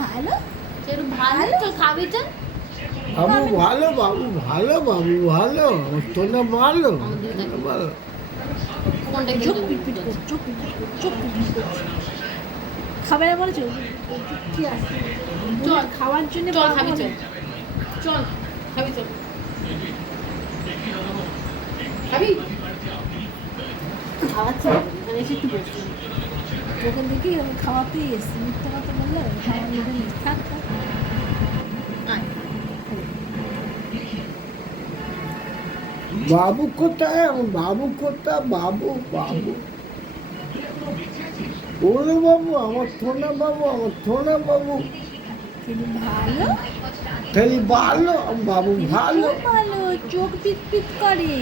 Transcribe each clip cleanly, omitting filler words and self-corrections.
ভালো ভালো তো খাবি তো বাবু ভালো, বাবু ভালো, বাবু ভালো, তোর না ভালো ভালো। চোখ পিটপিট করছে, চোখ পিটপিট করছে, চোখ পিটপিট করছে। খাবে না বলেছো কি আছে চল খাওয়ার জন্য চল খাবি চল চল খাবি চল খাবি খাওয়াচ্ছি এখানে এসে একটু বসছি তোকে দেখি আমি খাওয়াতেই এসছি মিথ্যা কথা বললে খাওয়ার মধ্যে নেই থাক থাক আয় বাবু কোথায়? আমার বাবু কোথায়? বাবু বাবু ওরে বাবু, আমার থোনা বাবু, আমার থোনা বাবু। কিন্তু ভালো তাহলে ভালো বাবু ভালো। খুব ভালো চোখ পিটপিট করে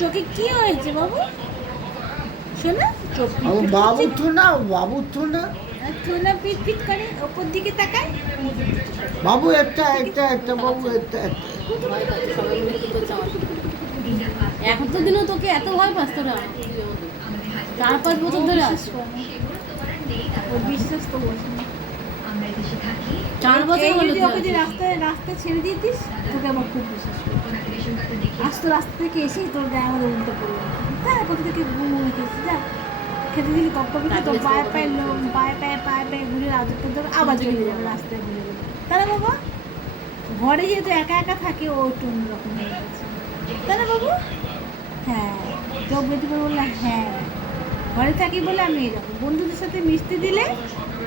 চোখে কি হয়েছে বাবু শোনা চোখ আমার পিটপিট বাবু করছে থোনা, বাবু থোনা থোনা পিটপিট করে ওপর দিকে তাকায় বাবু, একটা একটা একটা বাবু, একটা একটা। ভয় পাচ্ছে সবাই মিলে কি করছে আমার এখন তো দিনও তোকে এত ভয় পাস তোরা 4-5 বছর ধরে আছিস ওর বিশ্বাস তো বসে না 4 বছর এই হলো যদি তুই ওকে যে আছিস। রাস্তায় ছেড়ে দিতিস তোকে আমার খুব বিশ্বাস আসতো রাস্তা থেকে এসেই তোর গায়ে আমাদের উল্টে পড়লো হ্যাঁ কোথা থেকে ঘুম রেখেছি যা খেতে দিলি কপ্পি তো পায়ে পায়ে লোক পায়ে ঘুরে রাজত্ব ধরে আবার চলে যাবে রাস্তায় ঘুরে যাবে তাহলে বাবা ঘরে যেহেতু একা একা থাকে ও একটু অন্যরকম হয়ে গেছে তাহলে বাবু হ্যাঁ চোখ বেঁধে করে বললাম হ্যাঁ ঘরে থাকি বলে আমি এরকম বন্ধুদের সাথে মিশতে দিলে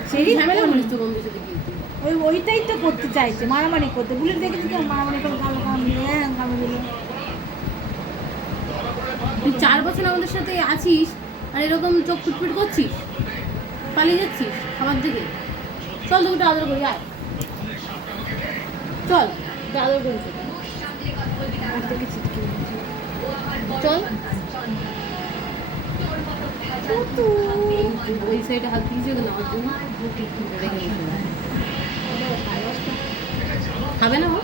সেই সেই ঝামেলা করিস তো বন্ধুর সাথে গিয়ে তুই। ওইটাই তো করতে চাইছে মারামারি করতে বুলেট দেখেছি তো মারামারি করে গালো গালো দিল তুই 4 বছর আমাদের সাথে আছিস আর এরকম চোখ পিটপিট করছিস পালিয়ে যাচ্ছিস খাবার দিকে চল তোকে একটু আদর করি আয় চল একটু আদর করি তোকে। আর তোকে ছিটকে চল ওই সাইডে হাত দিয়েছে নেওয়ার জন্য রেখে দিয়েছে। খাবে না ও